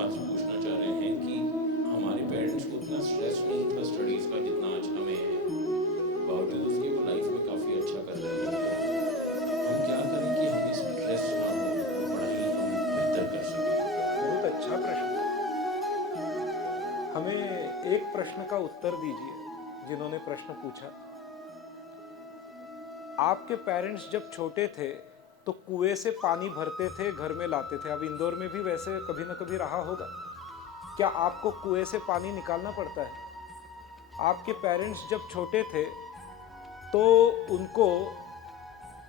छात्र पूछना चाह रहे हैं कि हमारे पेरेंट्स को उतना स्ट्रेस नहीं था स्टडीज़ का जितना आज हमें है। बावजूद उसके वो लाइफ में काफ़ी अच्छा कर रहे हैं। तो हम क्या करें कि हमें स्ट्रेस ना हो और पढ़ाई हम बेहतर कर सकें? बहुत अच्छा प्रश्न है। हमें एक प्रश्न का उत्तर दीजिए जिन्होंने प्रश्न पूछा। आपके पेरेंट्स जब छोटे थे तो कुएं से पानी भरते थे, घर में लाते थे। अब इंदौर में भी वैसे कभी ना कभी रहा होगा। क्या आपको कुएं से पानी निकालना पड़ता है? आपके पेरेंट्स जब छोटे थे तो उनको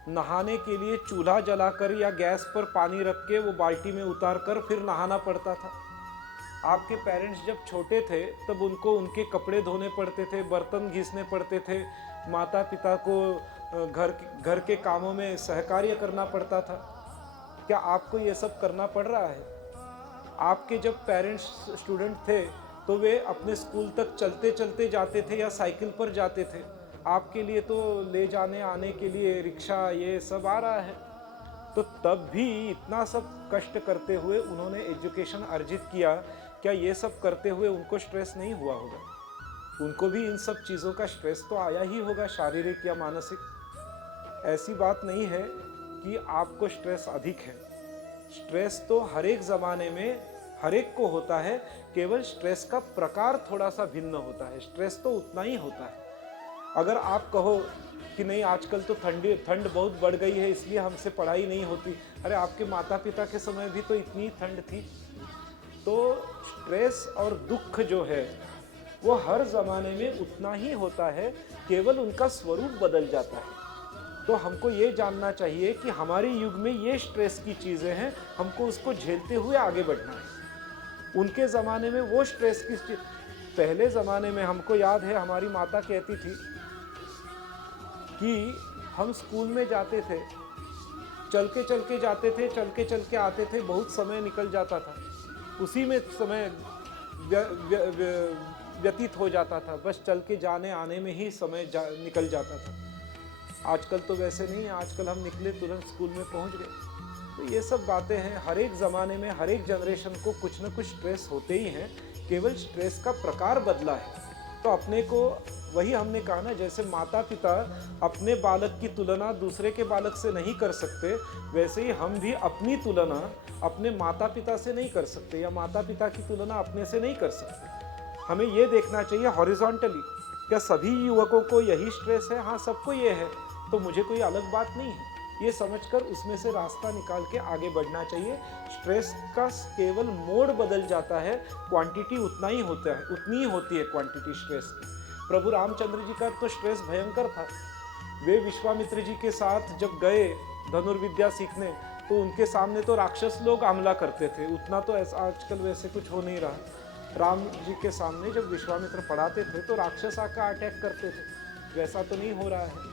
नहाने के लिए चूल्हा जलाकर या गैस पर पानी रख के वो बाल्टी में उतार कर फिर नहाना पड़ता था। आपके पेरेंट्स जब छोटे थे तब उनको उनके कपड़े धोने पड़ते थे, बर्तन घिसने पड़ते थे, माता पिता को घर घर के कामों में सहकार्य करना पड़ता था। क्या आपको ये सब करना पड़ रहा है? आपके जब पेरेंट्स स्टूडेंट थे तो वे अपने स्कूल तक चलते चलते जाते थे या साइकिल पर जाते थे। आपके लिए तो ले जाने आने के लिए रिक्शा ये सब आ रहा है। तो तब भी इतना सब कष्ट करते हुए उन्होंने एजुकेशन अर्जित किया। क्या ये सब करते हुए उनको स्ट्रेस नहीं हुआ होगा? उनको भी इन सब चीज़ों का स्ट्रेस तो आया ही होगा, शारीरिक या मानसिक। ऐसी बात नहीं है कि आपको स्ट्रेस अधिक है। स्ट्रेस तो हर एक ज़माने में हर एक को होता है, केवल स्ट्रेस का प्रकार थोड़ा सा भिन्न होता है। स्ट्रेस तो उतना ही होता है। अगर आप कहो कि नहीं आजकल तो ठंड बहुत बढ़ गई है इसलिए हमसे पढ़ाई नहीं होती, अरे आपके माता पिता के समय भी तो इतनी ठंड थी। तो स्ट्रेस और दुख जो है वो हर ज़माने में उतना ही होता है, केवल उनका स्वरूप बदल जाता है। तो हमको ये जानना चाहिए कि हमारे युग में ये स्ट्रेस की चीज़ें हैं, हमको उसको झेलते हुए आगे बढ़ना है। उनके ज़माने में वो स्ट्रेस की पहले ज़माने में हमको याद है हमारी माता कहती थी कि हम स्कूल में जाते थे, चल के जाते थे, चल के आते थे, बहुत समय निकल जाता था, उसी में समय व्यतीत हो जाता था, बस चल के जाने आने में ही समय निकल जाता था। आजकल तो वैसे नहीं है, आजकल हम निकले तुरंत स्कूल में पहुंच गए। तो ये सब बातें हैं, हर एक ज़माने में हर एक जनरेशन को कुछ न कुछ स्ट्रेस होते ही हैं, केवल स्ट्रेस का प्रकार बदला है। तो अपने को वही हमने कहा ना, जैसे माता पिता अपने बालक की तुलना दूसरे के बालक से नहीं कर सकते, वैसे ही हम भी अपनी तुलना अपने माता पिता से नहीं कर सकते या माता पिता की तुलना अपने से नहीं कर सकते। हमें ये देखना चाहिए हॉरिजॉन्टली, क्या सभी युवकों को यही स्ट्रेस है? हाँ, सबको ये है, तो मुझे कोई अलग बात नहीं है। ये समझकर उसमें से रास्ता निकाल के आगे बढ़ना चाहिए। स्ट्रेस का केवल मोड बदल जाता है, क्वांटिटी उतना ही होता है, उतनी ही होती है क्वांटिटी स्ट्रेस की। प्रभु रामचंद्र जी का तो स्ट्रेस भयंकर था। वे विश्वामित्र जी के साथ जब गए धनुर्विद्या सीखने तो उनके सामने तो राक्षस लोग हमला करते थे। उतना तो ऐसा आजकल वैसे कुछ हो नहीं रहा। राम जी के सामने जब विश्वामित्र पढ़ाते थे तो राक्षस आकर अटैक करते थे, वैसा तो नहीं हो रहा है।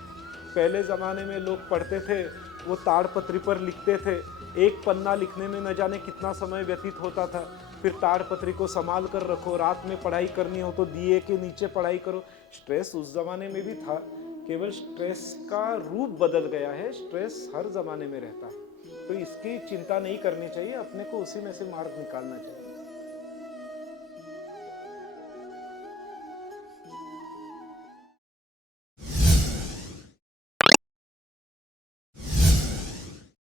पहले ज़माने में लोग पढ़ते थे, वो ताड़पत्री पर लिखते थे, एक पन्ना लिखने में न जाने कितना समय व्यतीत होता था। फिर ताड़पत्री को संभाल कर रखो, रात में पढ़ाई करनी हो तो दिए के नीचे पढ़ाई करो। स्ट्रेस उस ज़माने में भी था, केवल स्ट्रेस का रूप बदल गया है। स्ट्रेस हर ज़माने में रहता है, तो इसकी चिंता नहीं करनी चाहिए, अपने को उसी में से मार्ग निकालना चाहिए।